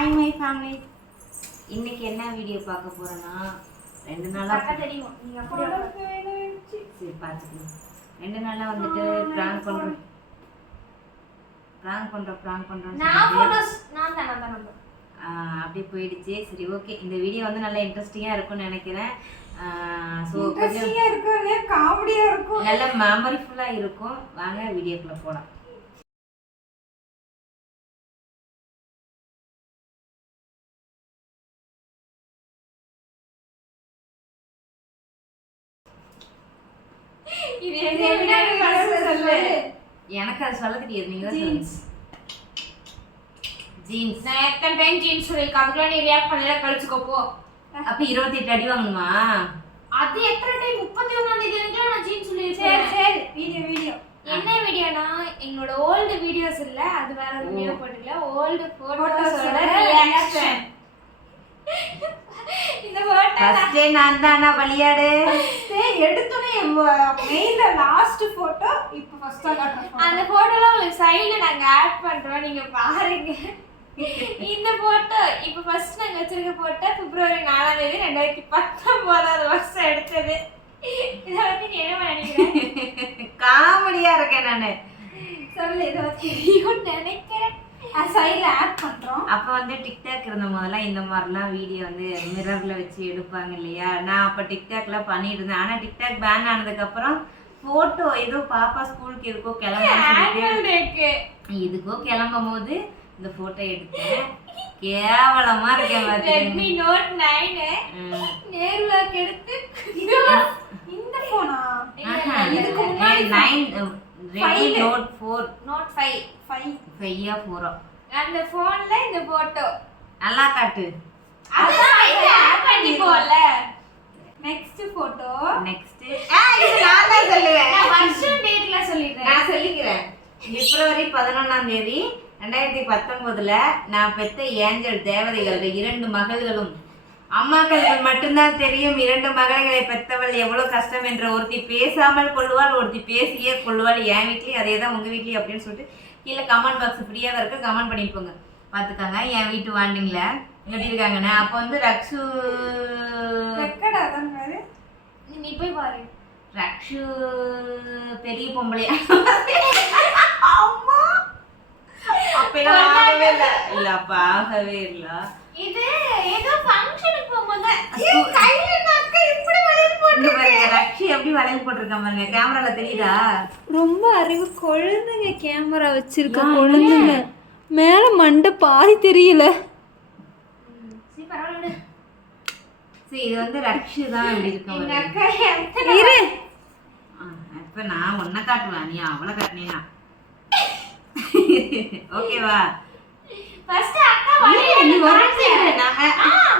Hi my family. இன்னைக்கு என்ன video பார்க்க போறோம்னா 2 நாளா தெரியும் நீங்க அப்படியே சரி பார்த்துக்கலாம். 2 நாளா வந்துட்டு பிராங்க் பண்றோம் நான் போட்டோஸ் நான் தான் அப்படியே போயிடுச்சு. சரி ஓகே, இந்த வீடியோ வந்து நல்லா இன்ட்ரெஸ்டிங்கா இருக்கும்னு நினைக்கிறேன். ஸோ கொஞ்சம் காமெடியா இருக்கும். நல்ல மெமரிஃபுல்லா இருக்கும். வாங்க வீடியோக்குள்ள போலாம். இது என்ன எனக்கு அது சொல்ல தெரியாது, நீங்க தான் சொல்லுங்க. ஜீன்ஸ் நான் எத்தனை டைம் ஜீன்ஸ் சொல்லிருக்கேன், அதுக்குலாம் நீ ரியாக்ட் பண்ணல, கழிச்சுக்கோ போ. அப்ப 28 அடி வாங்கணுமா? அது எத்தனை டைம் 31ஆம் தேதி வரைக்கும் நான் ஜீன்ஸ் சொல்லிருக்கேன். சரி வீடியோ என்ன வீடியோனா எங்களோட ஓல்ட் வீடியோஸ் இல்ல, அது வேற வீடியோ போட்டுக்கல, ஓல்ட் போட்டோஸோட ரியாக்ஷன். இந்த போட்டோ ஃபர்ஸ்ட் நான் தானா பலியாடு எடுத்தோனே மெயின்ல லாஸ்ட் போட்டோ இப்போ ஃபர்ஸ்டா காட்டுறோம். அந்த போட்டோல உங்களுக்கு சைடுல நாங்க ஆட் பண்றோம், நீங்க பாருங்க. இந்த போட்டோ இப்போ ஃபர்ஸ்ட் நாங்க வச்சிருக்க போட்டோ பிப்ரவரி 4ஆம் தேதி 2019 வருஷம் எடுத்தது. இத பத்தி நீ என்ன நினைக்கிறேன்? காமெடியா இருக்கேன் நானு. சொல்லு, இத பத்தி நினைக்கிறேன். சைடுல ஆட் பண்றோம். அப்ப வந்து டிக்டாக் இருந்த முதல்ல இந்த மாதிரிலாம் வீடியோ வந்து மிரர்ல வச்சு எடுப்பாங்க இல்லையா. நான் அப்ப டிக்டாக்ல பண்ணிட்டு இருந்தேன். ஆனா டிக்டாக் பேன் ஆனதுக்கு அப்புறம் போட்டோ ஏதோ பாப்பா ஸ்கூலுக்கு எதுக்கோ இதுக்கோ கிளம்பும் போது இந்த போட்டோ எடுத்தேன். கேவலமா இருக்கேன். Redmi Note 9 நேர்ல எடுத்து இந்த போனா இதுக்கு முன்னாடி 9 Redmi Note 4 Note 5 4 அந்த போன்ல இந்த போட்டோ நல்லா காட்டு. அதான் ஆட் பண்ணி போல. நெக்ஸ்ட் போட்டோ நெக்ஸ்ட் இது நான் தான் சொல்லுவேன். நான் வருஷம் டேட்ல சொல்லிட்டேன். நான் சொல்லிக்கிறேன். பிப்ரவரி 11ஆம் தேதி 2019ல நான் பெத்த ஏஞ்சல் தேவதைகள் 2 மகள்களும். அம்மாக்கள் மட்டும்தான் தெரியும் 2 மகள்களை பெற்றவள் எவ்வளவு கஷ்டம் என்ற. ஒருத்தி பேசாமல் கொள்வாள், ஒருத்தி பேசியே கொள்வாள். என் வீட்லயும் அதே தான், உங்க வீட்லயும் அப்படின்னு சொல்லிட்டு கீழே கமெண்ட் பாக்ஸ் ஃப்ரீயா தான் இருக்கு, கமெண்ட் பண்ணிட்டு போங்க. பாத்துக்காங்க என் வீட்டு வாண்டிங்ல எப்படி இருக்காங்கன்னு. அப்போ வந்து ரக்ஷு நீ போய் பாரு. ரக்ஷு பெரிய பொம்பளையா ஆகவே இல்ல. இது ஏதோ ஃபங்க்ஷனுக்கு போகும்போது ரக்ஷி எப்படி வளையல் போட்டிருக்கான் பாருங்க, கேமரால தெரியுதா? ரொம்ப அறிவு குழந்தைங்க கேமரா வச்சிருக்க குழந்தைங்க மேல மண்டை பாதி தெரியல. சரி இது வந்து ரக்ஷி தான் இப்படி இருக்க. இரு இப்ப நான் ஒன்ன காட்டுவேன், நீ அவளை காட்டினா ஓகேவா? ஃபர்ஸ்ட் அக்கா வளையல் நீ ஒரு நிமிஷம்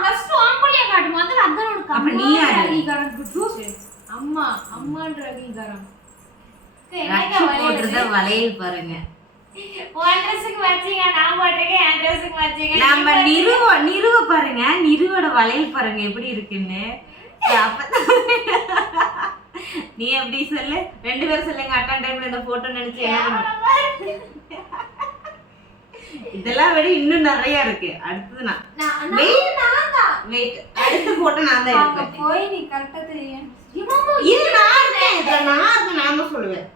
ஃபர்ஸ்ட் ஆம்பளையா காட்டு, முதல்ல அந்தனோட அப்ப நீ யாரு? அங்கீகாரம் குட் அம்மா அம்மான்ற அங்கீகாரம். ரக்ஷி போடுறத வளையல் பாருங்க. உன் ட்ரெஸ்ஸுக்கு மேட்சிங்கா நான் போட்டிருக்கேன், என் ட்ரெஸ்ஸுக்கு மேட்சிங்கா நம்ம நிறுவ பாருங்க, நிறுவோட வளையல் பாருங்க எப்படி இருக்குன்னு. நீ எப்படி சொல்லு, 2 பேரும் சொல்லுங்க. அட்டன் டைம்ல இந்த போட்டோ நினைச்சு இதெல்லாம் விட இன்னும் நிறைய இருக்கு. அடுத்தது நான் வெயிட் அடுத்த போட்டோ நான் தான் எடுப்பேன். போய் நீ கரெக்ட்டா தெரியும். இது நான் இருக்கேன், இதுல நான் தான் சொல்லுவேன்.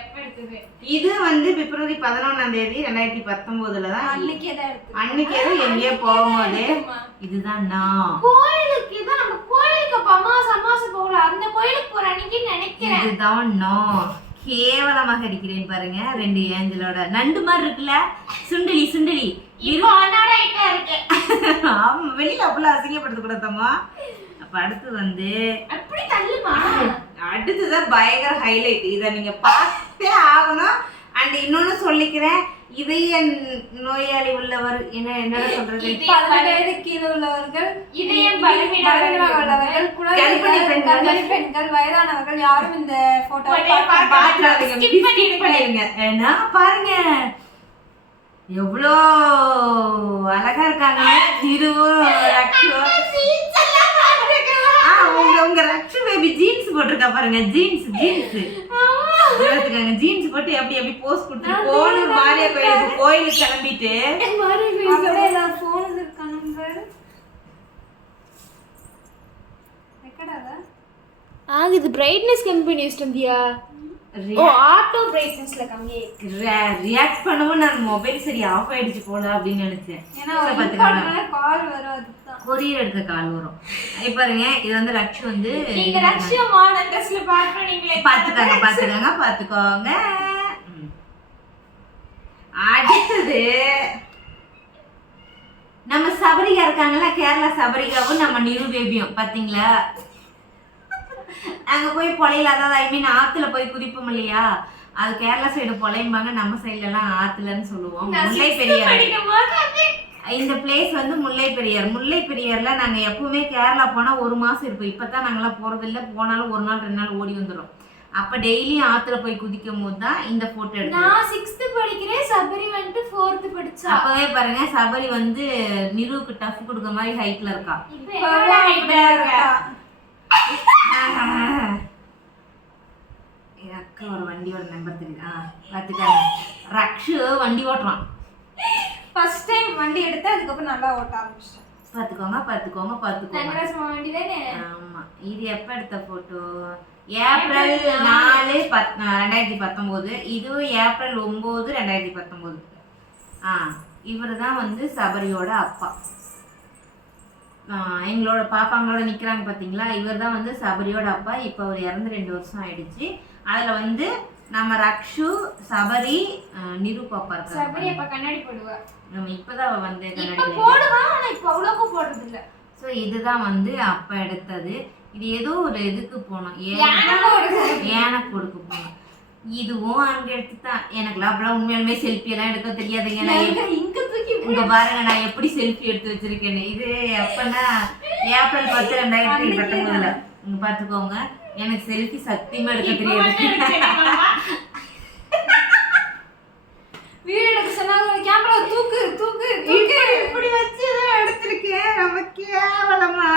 எப்ப எடுத்தது? இது வந்து பிப்ரவரி 11ஆம் தேதி 2019ல தான். அன்னைக்கே தான் எடுத்தது. அன்னைக்கு ஏதோ எங்கேயோ போகும்போது இதுதான் நான் கோயிலுக்கு தான், நம்ம கோயிலுக்கு அமாவாசை போகல, அந்த கோயிலுக்கு போற அன்னைக்கு நினைக்கிறேன். இதுதான் நான். கேவலமாக அடிக்கிறேன் பாருங்க. 2 ஏஞ்சலோட நண்டு மாதிரி இருக்குல்ல, சுண்டலி இப்போ அண்ணாட ஐட்டா இருக்கு. ஆமா, வெளியில அப்பலாம் அசிங்கப்படுத்த கூடாதம்மா. அப்ப அடுத்து வந்து அப்படி தள்ளுமா. அடுத்துதான் பயங்கர ஹைலைட். இதை நீங்க பார்த்தே ஆகணும். அண்ட் இன்னொன்னு சொல்லிக்கிறேன், இதய நோயாளி உள்ளவர் என்ன சொல்றது, 18 வயது கீழே உள்ளவர்கள், இதயம் பலவீனம் உள்ளவர்கள், கர்ப்பிணி பெண்கள், வயதானவர்கள் யாரும் இந்த போட்டோவை பார்க்காதீங்க, ஸ்கிப் பண்ணிருங்க. ஏன்னா பாருங்க எவ்வளோ அழகா இருக்காங்க நிறுவும் ரக்ஷும். உங்க ரக்ஷு பேபி ஜீன்ஸ் போட்டிருக்கா பாருங்க, ஜீன்ஸ் ஜீன்ஸ் போட்டு எப்படி போஸ்ட் கொடுத்துட்டு போனூர் மாரியா கோயிலுக்கு கிளம்பிட்டு ஆகுது பிரைட்னஸ் கம்மி பண்ணி வச்சிட்டியா ஓ ஆட்டோ பிரைட்னஸ்ல கம்மியா இருக்கு ரியாக்ட் பண்ணவும் நான் மொபைல் சரி ஆஃப் ஆயிடுச்சு போல அப்படின்னு நினைச்சேன். ஏன்னா பாத்துக்கலாம் கால் வரும் அதுதான் கொரியர் எடுத்த கால் வரும். இப்போ பாருங்க இது வந்து ரக்ஷு வந்து நீங்க ரக்ஷு மாடல் ட்ரெஸ்ல பார்க்க நீங்களே பாத்துக்கோங்க. அடுத்தது நம்ம சபரிகா இருக்காங்கல்ல, கேரளா சபரிகாவும் நம்ம நியூ பேபியும் பாத்தீங்களா, அங்க போய் பொழையில, அதாவது ஐ மீன் ஆத்துல போய் குதிப்போம் இல்லையா, அது கேரளா சைடு பொழையும்பாங்க, நம்ம சைட்ல எல்லாம் ஆத்துலன்னு சொல்லுவோம். முல்லை பெரியார் இந்த பிளேஸ் வந்து முல்லை பெரியார். முல்லை பெரியார்ல நாங்க எப்பவுமே கேரளா போனா 1 மாசம் இருப்போம். இப்பதான் நாங்கெல்லாம் போறது இல்லை, போனாலும் 1 நாள் 2 நாள் ஓடி வந்துடும். அப்ப டெய்லியும் ஆத்துல போய் குதிக்கும் போது தான் இந்த போட்டோ எடுத்தோம். நான் 6th படிக்கிறேன், சபரி வந்து 4th படிச்சா. அப்பவே பாருங்க சபரி வந்து நிருவுக்கு டஃப் கொடுக்க மாதிரி ஹைட்ல இருக்கா. இப்போ ஹைட்ல இருக்கா. அக்கா ஒரு வண்டியோட நம்பர் தெரியுது. பாத்துக்காங்க, ரக்ஷு வண்டி ஓட்டுறான். ஃபர்ஸ்ட் டைம் வண்டி எடுத்து அதுக்கப்புறம் நல்லா ஓட்ட ஆரம்பிச்சிட்டேன். பாத்துக்கோங்க. தங்கராஜ் வண்டி தானே. ஆமா, இது எப்ப எடுத்த போட்டோ? ஏப்ரல் 4 2019. இது ஏப்ரல் 9 2019. இவர் தான் வந்து சபரியோட அப்பா. எங்களோட பாப்பாங்களோட நிக்கிறாங்க பாத்தீங்களா, இவர் தான் வந்து சபரியோட அப்பா. இப்போ அவர் இறந்து 2 வருஷம் ஆயிடுச்சு. அதுல வந்து நம்ம ரக்ஷு, சபரி, நிரு பாப்பா இருக்காங்க. சபரி அப்ப கண்ணாடி போடுவா. நம்ம இப்பதான் வந்து கண்ணாடி போடுவா, ஆனா இப்ப அவ்வளவுக்கு போடுறது இல்ல. சோ இதுதான் வந்து அப்பா எடுத்தது. இது ஏதோ ஒரு இதுக்கு போனோம், யானை கொடுக்க போனோம். இதுவும் அங்க எடுத்துதான். எனக்குலாம் அப்பெல்லாம் உண்மையாலுமே செல்ஃபி எல்லாம் எடுக்க தெரியாதுங்க. இங்க பாருங்க நான் எப்படி செல்ஃபி எடுத்து வச்சிருக்கேன்னு. இது எப்பன்னா ஏப்ரல் 10 2019. இங்க பாத்துக்கோங்க, எனக்கு செல்ஃபி சத்தியமா எடுக்க தெரியாது. வீடியோ எடுக்க சொன்னாங்க, கேமரா தூக்கு இப்படி வச்சு எடுத்திருக்கேன். ரொம்ப கேவலமா.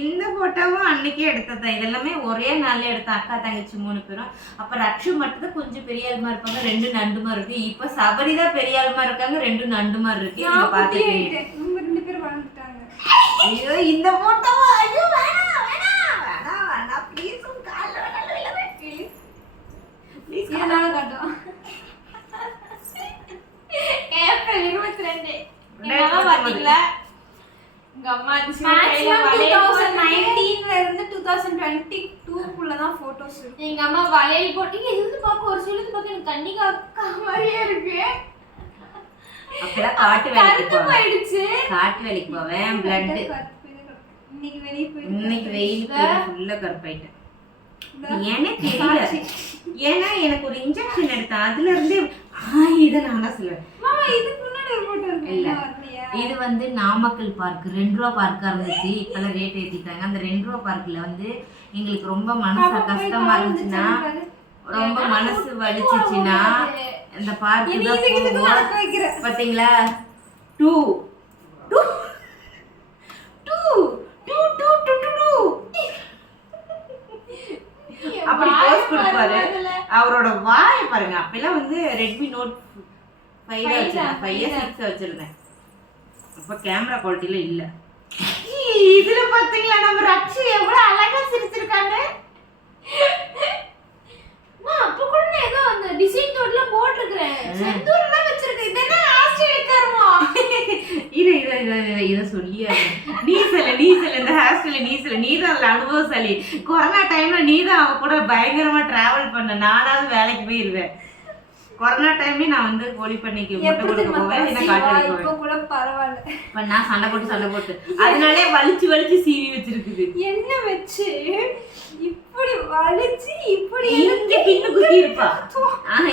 இந்த போட்டோவும் அன்னைக்கே எடுத்ததான். இதெல்லாமே ஒரே நாள்ல எடுத்த அக்கா தங்கச்சி 3 பேரும். அப்ப ரக்ஷு மட்டும் தான் கொஞ்சம் பெரிய ஆளுமா இருப்பாங்க, 2 நண்டுமா இருக்கு. இப்ப சபரி தான் பெரிய ஆளுமா இருக்காங்க, 2 நண்டுமா இருக்கு. நீங்க பாத்துக்கீங்க. நம்ம 2 பேரும் வளர்ந்துட்டாங்க. ஐயோ இந்த போட்டோவா, ஐயோ வேணாம் ப்ளீஸ். உங்க கால்ல வேணாம் ப்ளீஸ் என்னால காட்டும். ஏப்ரல் 22 என்னால பாத்தீங்களா, எங்க அம்மா மேக்ஸிமம் 2019ல இருந்து 2022 குள்ள தான் போட்டோஸ் இருக்கு. எங்க அம்மா வளையல் போட்டு இருந்து பாக்க ஒரு சிலது பாக்க எனக்கு கண்ணி காக்கா மாதிரியே இருக்கு. அப்பலாம் காட்டு வேலைக்கு போயிடுச்சு. காட்டு வேலைக்கு போவேன். பிளட் இன்னைக்கு வெளிய போய் இன்னைக்கு வெயிலுக்கு ஃபுல்லா கருப்பாயிட்டேன். ஏனே தெரியல. ஏன்னா எனக்கு ஒரு இன்ஜெக்ஷன் எடுத்தேன், அதுல இருந்து இதை நான் சொல்லுவேன். இதுக்கு முன்னாடி ஒரு போட்டோ இருக்கு இல்ல, இது வந்து நாமக்கல் பார்க் 2 ரூபா பார்க்கா இருந்துச்சு. இப்பெல்லாம் ரேட் ஏத்திட்டாங்க. அந்த 2 ரூபா பார்க்ல வந்து எங்களுக்கு ரொம்ப மனசு கஷ்டமா இருந்துச்சுன்னா, ரொம்ப மனசு வலிச்சுச்சுன்னா அந்த பார்க்கு தான் பாத்தீங்களா. 2 அப்படி போஸ் கொடுப்பாரு. அவரோட வாயை பாருங்க. அப்பெல்லாம் வந்து ரெட்மி நோட் 5 வச்சிருந்தேன். அப்ப கேமரா குவாலிட்டில இல்ல. இதுல பாத்தீங்களா நம்ம ரக்ஷு எவ்வளவு அழகா சிரிச்சிருக்காங்க. அப்ப கூட நான் ஏதோ அந்த டிசைன் நோட்ல போட்டுக்கிறேன், செந்தூர்ல வச்சிருக்கேன். இது என்ன ஹேர்ஸ்டைல் கர்மா. இத சொல்லியா நீ சொல்ல இந்த ஹேர்ஸ்டைல் நீ தான் அதுல அனுபவசாலி. கொரோனா டைம்ல நீ தான் அவ கூட பயங்கரமா டிராவல் பண்ண. நானாவது வேலைக்கு போயிருவேன். கொரோனா டைம்ல நான் வந்து கோழி பண்ணைக்கு முட்டை கொடுக்க போவேன், என்ன காட்டு இப்போ கூட பரவாயில்ல. இப்ப நான் சண்டை போட்டு அதனாலே வலிச்சு சீவி வச்சிருக்குது. என்ன வச்சு இப்படி வலிச்சு இப்படி இங்க பின்னு குத்தி இருப்பா.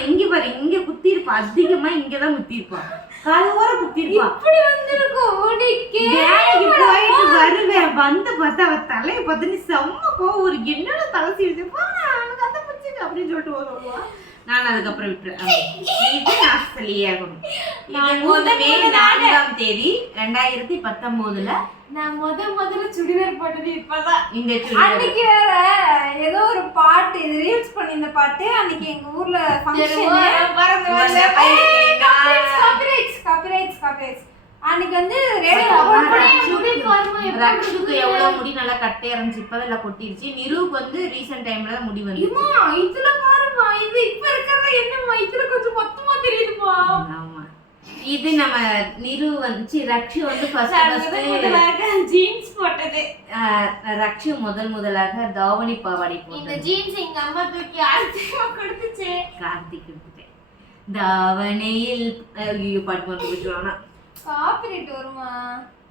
இங்க பாரு, இங்க குத்தி இருப்பா. அதிகமா இங்கதான் குத்தி இருப்பா. காலோர குத்தி இருப்பா. இப்படி வந்திருக்கும். ஓடிக்கே வேலைக்கு போயிட்டு வருவேன். வந்து பார்த்தா அவ தலையை பார்த்து நீ செம்ம கோவம். ஒரு என்னோட தலை சீவிப்பா எனக்கு அந்த பிடிச்சி அப்படின்னு சொல்லிட்டு வருவா. நான் அதுக்கப்புறம் விட்டுறேன். இது நான் சொல்லியாகணும். மே 4ஆம் தேதி 2019 நான் முதல்ல சுடிதார் போட்டது இப்பதான். இந்த அன்னைக்கு வேற ஏதோ ஒரு பாட்டு, இது ரீல்ஸ் பண்ணி இந்த பாட்டு அன்னைக்கு எங்க ஊர்ல ஃபங்க்ஷன். காப்பிரைட்ஸ் அன்னைக்கு வந்து ரக்ஷுக்கு எவ்வளவு முடி நல்லா கட்டையா இருந்துச்சு, இப்பதான் எல்லாம் கொட்டிருச்சு. நிருவுக்கு வந்து ரீசெண்ட் டைம்ல தான் முடி வந்து. இதுல பாருமா, இது இப்ப இருக்கிறதா என்னமா, இதுல கொஞ்சம் மொத்தமா தெரியுதுமா. ஆமா, இது நம்ம நிரு வந்து ரக்ஷு வந்து ஃபர்ஸ்ட் ஜீன்ஸ் போட்டது. ரக்ஷு முதலாக தாவணி பாவாடை இந்த போட்டது. ஜீன்ஸ் எங்க அம்மா தூக்கி ஆர்த்திமா கொடுத்துச்சு. கார்த்திக் கொடுத்துட்டேன். தாவணையில் ஐயோ பாட்டு மட்டும் விட்டுருவானா, காப்பிரைட் வருமா?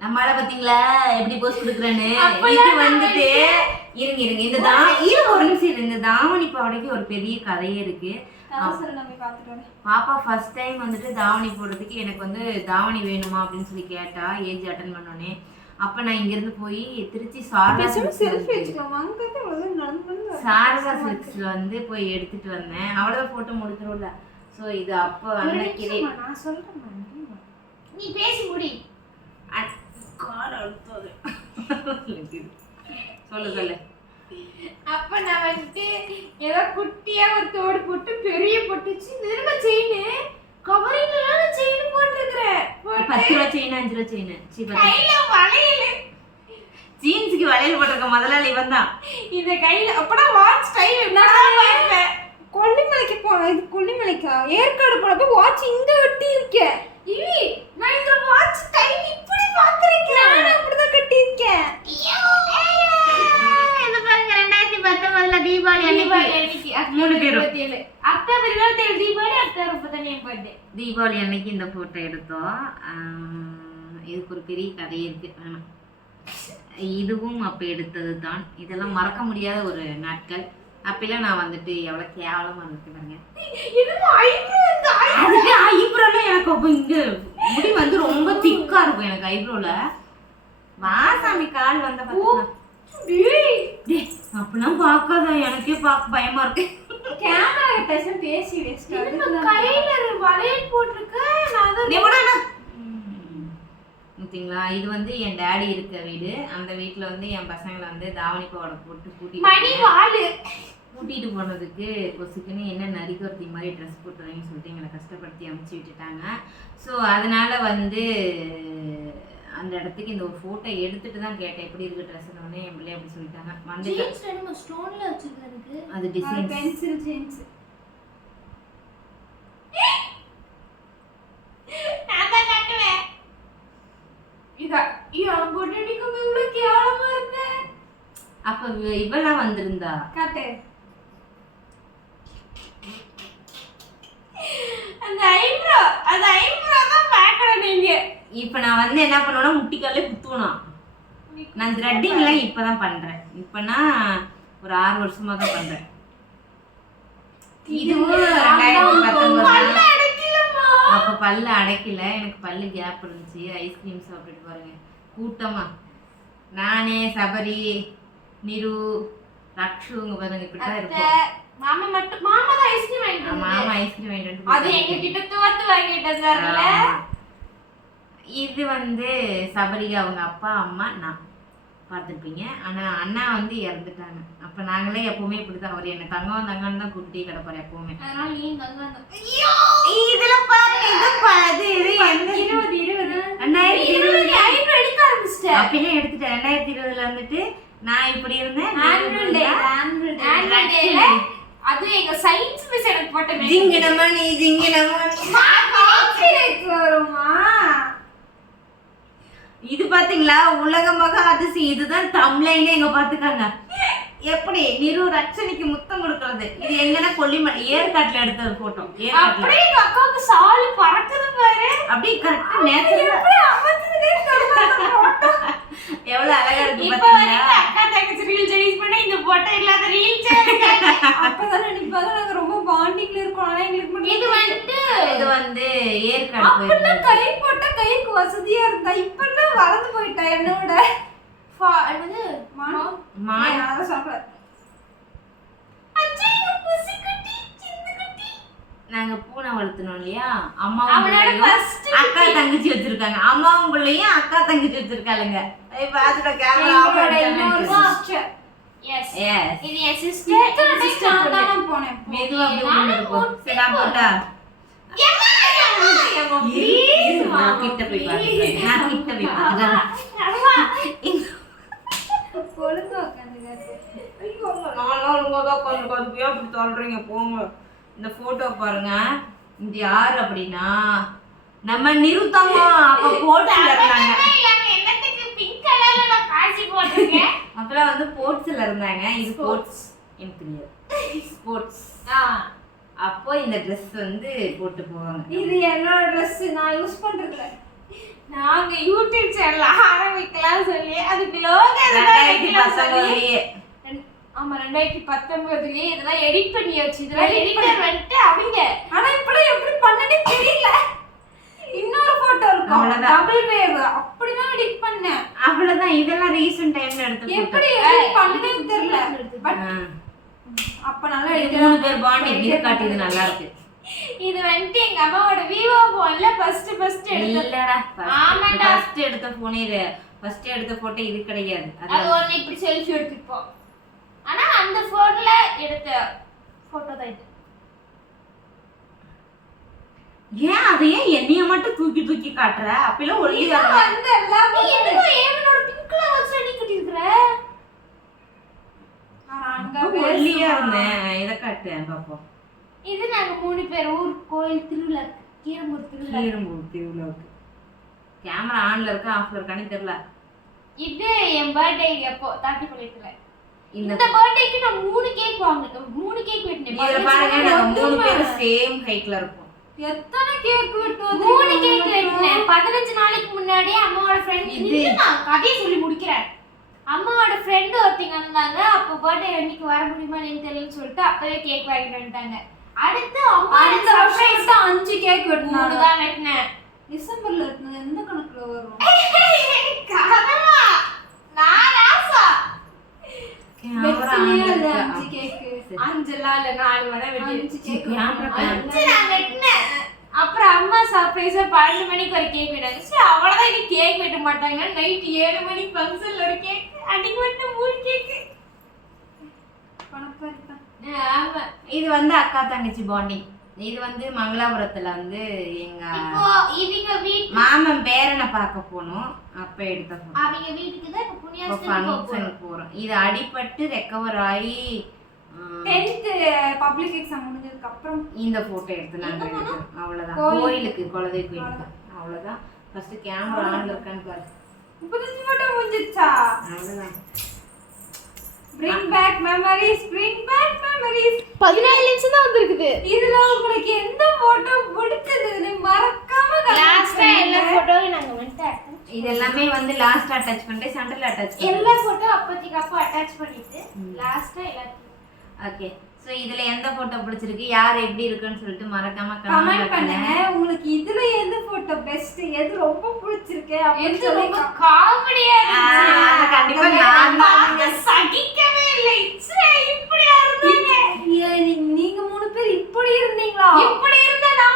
நம்மளால பாத்தீங்களா எப்படி போஸ்ட் கொடுக்குறேன்னு. இது வந்துட்டு இருங்க இந்த ஒரு நிமிஷம், இந்த தாவணி பாவாடைக்கு ஒரு பெரிய கதையே இருக்கு. பாப்பா ஃபர்ஸ்ட் டைம் வந்துட்டு தாவணி போடுறதுக்கு எனக்கு வந்து தாவணி வேணுமா அப்படின்னு சொல்லி கேட்டா, ஏஜ் அட்டன் பண்ணோன்னே. அப்ப நான் இங்க இருந்து போய் திருச்சி சாரதா சில்க்ஸ்ல வந்து போய் எடுத்துட்டு வந்தேன். அவ்வளவு போட்டோ முடிச்சிரும்ல. சோ இது அப்போ அன்னைக்கு நான் சொல்றேன், நீ பேசி முடி. கால் அழுத்தாது. சொல்லு. அப்ப நான் வந்துட்டு ஏதோ குட்டியா ஒரு தோடு போட்டு பெரிய போட்டுச்சு. நிர்ம செயின் கவரிங்ல செயின் போட்டுருக்கேன். 10 ரூபாய் செயின் 5 ரூபாய் செயின் கையில வளையல். ஜீன்ஸ்க்கு வளையல் போட்டிருக்க முதலாளி இவன் தான். இந்த கையில அப்படா வாட்ச் டைம் என்னடா கொல்லிமலைக்கு போனோம். இது கொல்லிமலைக்கா ஏற்காடு போனப்ப வாட்ச் இங்க ஒட்டி இருக்கேன். இவி நான் இந்த வாட்ச் டைம் இப்படி பாத்துறேன். நான் அப்படிதான் கட்டி இருக்கேன். இது பாருங்க 2019ல தீபாவளி அன்னைக்கு 3 பேரும் அக்டோபர் 27 தீபாவளி, அக்டோபர் 30 என் பர்த்டே. தீபாவளி அன்னைக்கு இந்த போட்டோ எடுத்தோம். இதுக்கு ஒரு பெரிய கதை இருக்கு. இதுவும் அப்ப எடுத்தது தான். இதெல்லாம் மறக்க முடியாத ஒரு நாட்கள். அப்பெல்லாம் நான் வந்துட்டு எவ்வளவு கேவலமா இருக்கு பாருங்க. அதுக்கு ஐப்ரோல எனக்கு அப்ப இங்க முடி வந்து ரொம்ப திக்கா இருக்கும். எனக்கு ஐப்ரோல வாசாமி கால் வந்த அப்படிலாம் பார்க்காத, எனக்கே பார்க்க பயமா இருக்கு. கேமரா கிட்ட பேசி கையில வளையல் போட்டிருக்க. பார்த்தீங்களா, இது வந்து என் டேடி இருக்க வீடு. அந்த வீட்டில் வந்து என் பசங்களை வந்து தாவணி பாவாடை போட்டு கூட்டிட்டு போனதுக்கு கொசுக்குன்னு என்ன நரிக்கொருத்தி மாதிரி ட்ரெஸ் போட்டுறேன்னு சொல்லிட்டு எங்களை கஷ்டப்படுத்தி அனுப்பிச்சி விட்டுட்டாங்க. ஸோ அதனால வந்து அந்த இடத்துக்கு இந்த ஒரு ஃபோட்டோ எடுத்துட்டு தான் கேட்டேன் எப்படி இருக்கு ட்ரெஸ்ன்னு. என் பிள்ளை அப்படி சொல்லிட்டாங்க. அது டிசைன் பென்சில் ஜீன்ஸ். அப்ப இவெல்லாம் வந்திருந்தா காட்டு. அந்த ஐப்ரோ தான் பார்க்கணும் நீங்க. இப்ப நான் வந்து என்ன பண்ணுவேன்னா முட்டிக்காலே குத்துவணும். நான் த்ரெட்டிங்லாம் இப்பதான் பண்றேன். இப்பனா ஒரு 6 வருஷமா தான் பண்றேன். இதுவும் 2019 அப்ப பல்லு அடைக்கல. எனக்கு பல்லு கேப் இருந்துச்சு. ஐஸ்கிரீம் சாப்பிட்டுட்டு பாருங்க கூட்டமா. நானே சபரி நிரு ரக்ஷுங்க பாருங்க இப்படிதான் இருக்கும். மாமா தான் ஐஸ்கிரீம் வாங்கிட்டு வந்தாரு. மாமா ஐஸ்கிரீம் வாங்கிட்டு வந்து அது எங்க கிட்ட தோத்து வாங்கிட்டு வந்தாருல. இது வந்து சபரிகா அவங்க அப்பா அம்மா நான் பார்த்துருப்பீங்க. ஆனா அண்ணா வந்து இறந்துட்டாங்க. அப்ப நாங்களே எப்பவுமே இப்படிதான். அவர் என்ன தங்கம் தங்கன்னு தான் கூப்பிட்டே கிடப்பாரு எப்பவுமே. அதனால நீ தங்கம் இதுல பாருங்க. இது என்ன 2020 ஐப்ரோ எடுக்க ஆரம்பிச்சிட்டேன். அப்படியே எடுத்துட்டேன். 2020ல வந்துட்டு நான் இப்படி இருந்தேன். அது எங்க சயின்ஸ் மிஸ் எனக்கு போட்ட ஜிங்கினமணி வருமா. இது பாத்தீங்களா உலக மகா அதிசயம். இதுதான் தம்ப்லைனே எங்க பாத்துக்காங்க. எப்படி நிரு ரட்சணிக்கு முத்தம் கொடுக்கறது. இது எங்கன்னா கொல்லிமலை ஏற்காட்டுல எடுத்த போட்டோ. அப்படியே எங்க அக்காவுக்கு சாலு பறக்குது பாரு. அப்படியே கரெக்டா நேச்சுரலா எவ்வளவு அழகா இருக்கு இப்ப வரைக்கும் அக்கா தங்கச்சி ரீல் ஜெடிஸ் பண்ண இந்த போட்டோ இல்லாத ரீல் அப்பதான் நினைப்பாங்க நாங்க ரொம்ப பாண்டிங்ல இருக்கோம். ஆனா எங்களுக்கு இது வந்து ஏற்காடு அப்பெல்லாம் கை போட்டா கைக்கு வசதியா இருந்தா. இப்பெல்லாம் வளர்ந்து போயிட்டா என்னோட. என்னது மான் சாப்பிட. நாங்க பூனை வளர்த்தணும் இல்லையா. அம்மாவும் அக்கா தங்கச்சி வச்சிருக்காங்க. அம்மாவும் பிள்ளையும் அக்கா தங்கச்சி வச்சிருக்காளுங்க. பாத்துட்ட கேமரா ஆஃப் பண்ணிட்டேன். எஸ் இது என் சிஸ்டர். நான் தான் போனேன். மெதுவா அப்படியே இருக்கும். சரி நான் போட்டா நான் கிட்ட போய் பாக்குறேன். நான் கிட்ட போய் பாக்குறேன். கொழுந்து உட்காந்துக்காரு. ஐயோ, நானும் உங்கதான் உட்காந்துக்காது. ஏன் அப்படி சொல்றீங்க? போங்க. இந்த போட்டோ பாருங்க. இது யாரு அப்படின்னா நம்ம நிறுத்தமா அப்ப போட்ஸ்ல இருந்தாங்க. அப்பெல்லாம் வந்து போட்ஸ்ல இருந்தாங்க. இது போட்ஸ் எனக்கு தெரியாது. ஸ்போர்ட்ஸ். அப்போ இந்த ட்ரெஸ் வந்து போட்டு போவாங்க. இது என்னோட ட்ரெஸ், நான் யூஸ் பண்றதுல. நாங்க யூடியூப் சேனல் ஆரம்பிக்கலாம் சொல்லி அதுக்கு லோகோ 2019 ஆமா 2019லயே இதெல்லாம் எடிட் பண்ணி வச்சு இதெல்லாம் எடிட்டர் வந்துட்டு அவங்க. ஆனா இப்பலாம் எப்படி பண்ணனே தெரியல. இன்னொரு போட்டோ இருக்கு அவ்வளவுதான். டபுள் வேவ் அப்படிதான் எடிட் பண்ணேன். அவ்வளவுதான். இதெல்லாம் ரீசன்ட் டைம்ல எடுத்த போட்டோ. எப்படி எடிட் பண்ணனே தெரியல. பட் அப்ப நல்லா இது 3 பேர் பாண்ட் இத காட்டியது நல்லா இருக்கு. இது வந்து எங்க அம்மாவோட விவோ போன்ல ஃபர்ஸ்ட் இல்லடா. ஆமாடா. ஃபர்ஸ்ட் எடுத்த போனே இல்ல. ஃபர்ஸ்ட் எடுத்த போட்டோ இது கிடையாது. அது ஒண்ணு இப்படி செல்ஃபி எடுத்துப்போம். ஆனா அந்த போன்ல எடுத்த போட்டோ தான் இது. ஏன் அதையே என்னைய மட்டும் தூக்கி தூக்கி காட்டுற? அப்பெல்லாம் ஒல்லியா வந்து எல்லாமே என்னோட ஏவனோட பிங்க் கலர் வச்சு நீ கட்டி இருக்கற. ஆனா அங்க ஒல்லியா இருந்தேன். இத காட்டு பாப்போம். இது நாங்க 3 பேர் ஊர் கோயில் திருவிழா கீரம்பூர் திருவிழாவுக்கு. கேமரா ஆன்ல இருக்கா ஆஃப்ல இருக்கானே தெரியல. இது என் பர்த்டே அப்போ தாட்டி பள்ளியில. இந்த பர்த்டேக்கு நான் 3 கேக் வாங்கிட்டேன். 3 கேக் வெட்டினேன். இதுல பாருங்க நாங்க 3 பேரும் சேம் ஹைட்ல இருக்கோம். எத்தனை கேக் வெட்டுவோம்? 3 கேக் வெட்டினேன். 15 நாளைக்கு முன்னாடியே அம்மாவோட ஃப்ரெண்ட் இது நான் கதையை சொல்லி முடிக்கிறேன். அம்மாவோட ஃப்ரெண்ட் ஒருத்தங்க வந்தாங்க. அப்போ பர்த்டே அன்னைக்கு வர முடியுமா என்னன்னு தெரியலன்னு சொல்லிட்டு அப்பவே கேக் வாங்கிட்டு வந்துட்டாங்க. அடுத்து அம்மா இந்த வருஷம் 5 கேக் வெட்டினாங்க. 3 தான் வெட்டினேன். டிசம்பர்ல வெட்டினது எந்த கணக்குல வரும்? கதமா நான் ராசா வெட்டினியா இல்ல 5 கேக். 5 இல்ல 4 வரை வெட்டி 5 கேக் நான் வெட்டினேன். அப்புறம் அம்மா சர்ப்ரைஸா 12 மணிக்கு ஒரு கேக் வெட்டாங்க. சரி அவ்வளவுதான், இன்னைக்கு கேக் வெட்ட மாட்டாங்க. நைட் 7 மணிக்கு ஃபங்க்ஷன்ல ஒரு கேக். அன்னைக்கு மட்டும் 3 கேக். பணப்பா. ஆமா. இது வந்து அக்கா தங்கச்சி பாண்டிங். இது வந்து மங்களாபுரத்துல வந்து எங்க இவங்க வீட் மாமன் பேரனை பார்க்க போனோம். அப்ப எடுத்த போட்டோ. அவங்க வீட்டுக்கு தான் இப்ப புண்ணியாஸ்தலம் போறோம். இது அடிபட்டு ரெக்கவர் ஆகி 10th பப்ளிக் எக்ஸாம் முடிஞ்சதுக்கு அப்புறம் இந்த போட்டோ எடுத்து நாங்க எடுத்தோம். அவ்வளவுதான். கோயிலுக்கு குலதெய்வ கோயிலுக்கு. அவ்வளவுதான். ஃபர்ஸ்ட் கேமரா ஆன்ல இருக்கான்னு பாரு. 35 போட்டோ முடிஞ்சிச்சா? அவ்வளவுதான். bring back memories 17 நிமிஷம் தான் வந்திருக்குது. இதுல உங்களுக்கு எந்த போட்டோ பிடிச்சது மறக்காம லாஸ்டா எல்லா போட்டோவையும் நாங்க வந்து இது எல்லாமே வந்து லாஸ்ட் அட்டாச் பண்ணிட்டு சென்டர்ல அட்டாச் பண்ணி எல்லா போட்டோ அப்போதைக்கு அப்போ அட்டாச் பண்ணிட்டு லாஸ்டா எல்லாத்தையும். ஓகே. சோ இதுல எந்த போட்டோ பிடிச்சிருக்கு, யார் எப்படி இருக்குன்னு சொல்லிட்டு மறக்காம கமெண்ட் பண்ணுங்க. உங்களுக்கு இதுல எந்த போட்டோ பெஸ்ட், எது ரொம்ப பிடிச்சிருக்கு அப்படி சொல்லி காமெடியா இருந்துச்சு. அத கண்டிப்பா நான் சகிக்கவே இல்ல. இப்படி இருந்தீங்க நீங்க 3 பேர் இப்படி இருந்தீங்களா? இப்படி இருந்தனா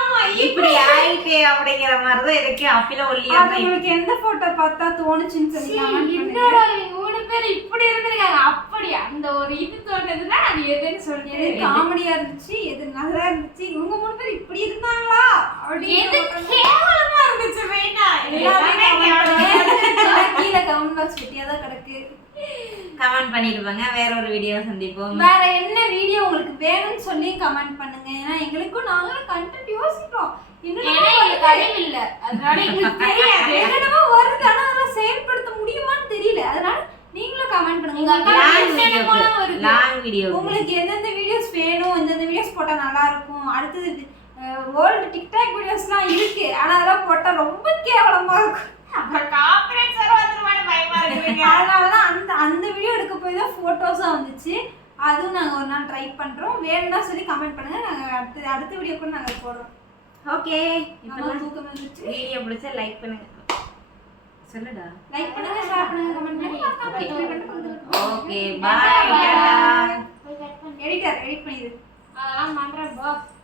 இப்படி ஆயிட்டே அப்படிங்கிற மாதிரி தான் இருக்கு. அப்பில ஒல்லியா தான். உங்களுக்கு எந்த போட்டோ பார்த்தா தோணுச்சுன்னு சொன்னீங்க. என்னடா 3 பேர் இப்படி இருந்திருக்காங்க. அப்படி அந்த ஒரு இது தோணுதுன்னா அது எதுன்னு சொல்லுங்க. எது காமெடியா இருந்துச்சு, எது நல்லா இருந்துச்சு, இவங்க 3 பேர் இப்படி இருந்தாங்களா அப்படி எது கேவலமா இருந்துச்சு. வேணா எல்லாமே கீழ கமெண்ட் பாக்ஸ் வெட்டியா தான் கிடக்கு. கமெண்ட் பண்ணிடுவாங்க. வேற ஒரு வீடியோ சந்திப்போம். வேற என்ன வீடியோ உங்களுக்கு வேணும்னு சொல்லி கமெண்ட் பண்ணுங்க. ஏன்னா எங்களுக்கும் நாங்களும் கண்டென்ட் யோசிக்கிறோம். இன்னும் டைம் இல்ல, அதனால எங்களுக்கு தெரியாது என்னென்னமோ வருது. ஆனா அதெல்லாம் செயல்படுத்த முடியுமான்னு தெரியல. அதனால நீங்களும் கமெண்ட் பண்ணுங்க. லாங் வீடியோ உங்களுக்கு எந்தெந்த வீடியோஸ் வேணும், எந்தெந்த வீடியோஸ் போட்டா நல்லா இருக்கும். அடுத்தது வேர்ல்டு டிக்டாக் வீடியோஸ்லாம் இருக்கு. ஆனா அதெல்லாம் போட்டா ரொம்ப கேவலமா இருக்கும். அதனாலதான் அந்த வீடியோ எடுக்க போய் தான் போட்டோஸா வந்துச்சு. அதுவும் நாங்க ஒரு நாள் ட்ரை பண்றோம். வேணும்னா சொல்லி கமெண்ட் பண்ணுங்க. நாங்க அடுத்த வீடியோ கூட நாங்க போடுறோம். ஓகே. இப்பலாம் தூக்கம் வந்துச்சு. வீடியோ பிடிச்சா லைக் பண்ணுங்க. சொல்லுடா. லைக் பண்ணுங்க, ஷேர் பண்ணுங்க, கமெண்ட் பண்ணுங்க. Okay bye. Tata. Editor edit பண்ணிடு. அதெல்லாம் பண்றேன் பாஸ்.